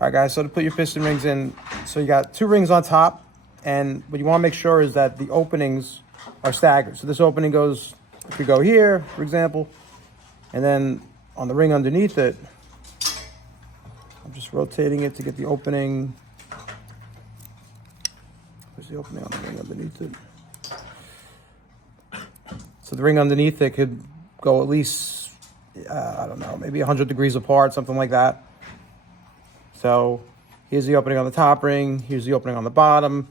All right, guys, so to put your piston rings in, so you got 2 rings on top, and what you want to make sure is that the openings are staggered. So this opening goes, if you go here, for example, and then on the ring underneath it, I'm just rotating it to get the opening. Where's the opening on the ring underneath it? So the ring underneath it could go at least, I don't know, maybe 100 degrees apart, something like that. So here's the opening on the top ring. Here's the opening on the bottom.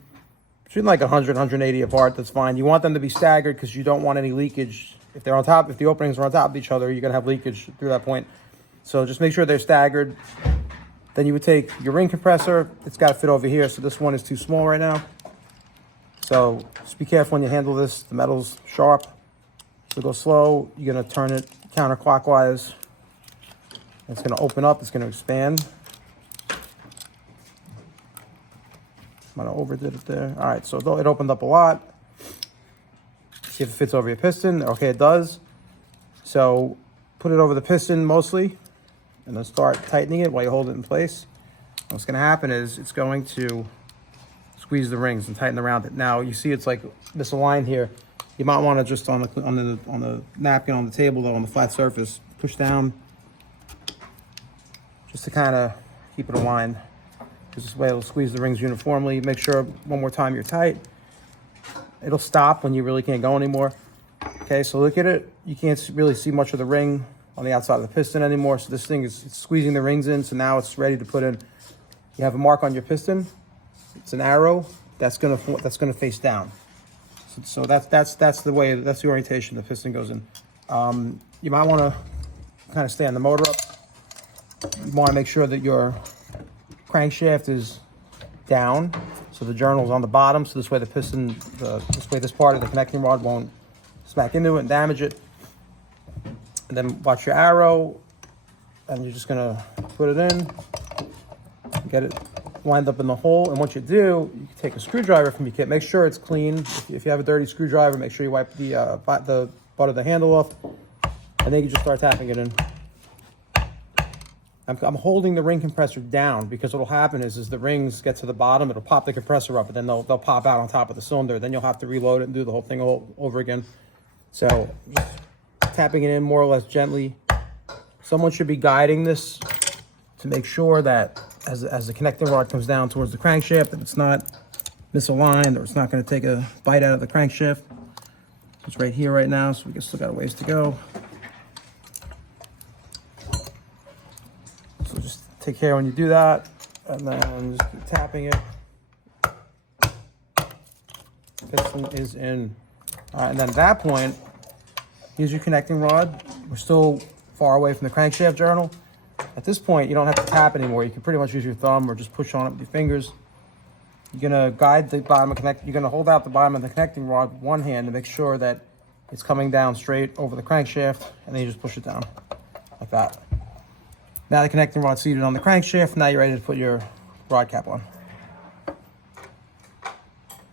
Between like 100, 180 apart, that's fine. You want them to be staggered because you don't want any leakage. If they're on top, if the openings are on top of each other, you're gonna have leakage through that point. So just make sure they're staggered. Then you would take your ring compressor. It's got to fit over here, so this one is too small right now. So just be careful when you handle this. The metal's sharp, so go slow. You're gonna turn it counterclockwise. It's gonna open up. It's gonna expand. Might have overdid it there. All right, so it opened up a lot. See if it fits over your piston. Okay, it does. So put it over the piston mostly, and then start tightening it while you hold it in place. What's going to happen is it's going to squeeze the rings and tighten around it. Now you see it's like misaligned here. You might want to just on the napkin on the table, though, on the flat surface, push down just to kind of keep it aligned. This way it'll squeeze the rings uniformly. Make sure one more time you're tight. It'll stop when you really can't go anymore. Okay, so look at it. You can't really see much of the ring on the outside of the piston anymore. So this thing is squeezing the rings in. So now it's ready to put in. You have a mark on your piston. It's an arrow that's gonna face down. So that's the way. That's the orientation the piston goes in. You might want to kind of stand the motor up. You want to make sure that your crankshaft is down, so the journal's on the bottom, so this way the piston, this part of the connecting rod won't smack into it and damage it. And then watch your arrow, and you're just gonna put it in, get it lined up in the hole. And once you do, you can take a screwdriver from your kit. Make sure it's clean. If you have a dirty screwdriver, make sure you wipe the butt of the handle off, and then you just start tapping it in. I'm holding the ring compressor down because what'll happen is the rings get to the bottom, it'll pop the compressor up, and then they'll pop out on top of the cylinder. Then you'll have to reload it and do the whole thing all over again. So just tapping it in more or less gently. Someone should be guiding this to make sure that as the connecting rod comes down towards the crankshaft, that it's not misaligned or it's not going to take a bite out of the crankshaft. It's right here right now, so we still got a ways to go. So just take care when you do that, and then just keep tapping it. Piston is in. All right, and then at that point, here's your connecting rod. We're still far away from the crankshaft journal. At this point, you don't have to tap anymore. You can pretty much use your thumb or just push on it with your fingers. You're gonna guide the bottom of you're gonna hold out the bottom of the connecting rod with one hand to make sure that it's coming down straight over the crankshaft, and then you just push it down like that. Now the connecting rod's seated on the crankshaft. Now you're ready to put your rod cap on.